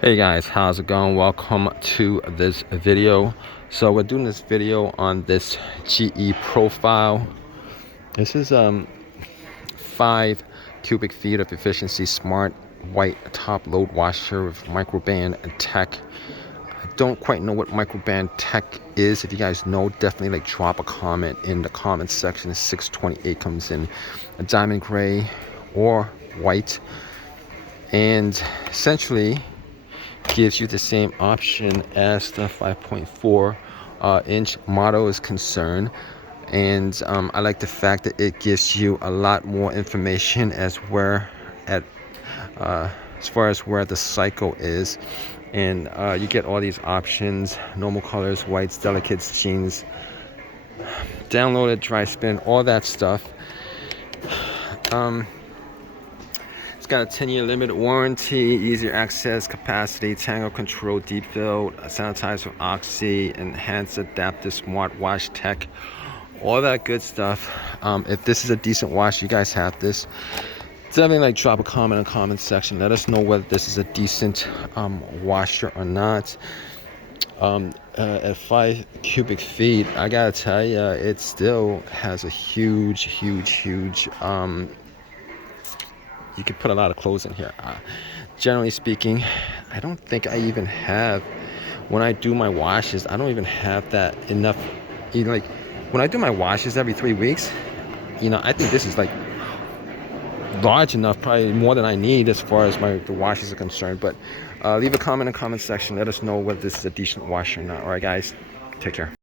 Hey guys, how's it going? Welcome to this video. So we're doing this video on this GE profile. This is 5 cubic feet of efficiency smart white top load washer with Microban Tech. I don't quite know what Microban Tech is. If you guys know, definitely like drop a comment in the comment section. 628 comes in a diamond gray or white, and essentially gives you the same option as the 5.4 inch model is concerned. And I like the fact that it gives you a lot more information as far as where the cycle is, and you get all these options: normal colors, whites, delicates, jeans, downloaded, dry spin, all that stuff. It's got a 10-year limited warranty, easier access, capacity, tangle control, deep fill, sanitize with oxy, enhanced adaptive smart wash tech, all that good stuff. If this is a decent wash, you guys have this. Definitely like drop a comment in the comment section. Let us know whether this is a decent washer or not. At 5 cubic feet, I gotta tell you, it still has a huge you can put a lot of clothes in here. Generally speaking, I don't think I even have, when I do my washes, I don't even have that enough. Like when I do my washes every 3 weeks, I think this is like large enough, probably more than I need as far as the washes are concerned. But leave a comment in the comment section. Let us know whether this is a decent washer or not. All right, guys, take care.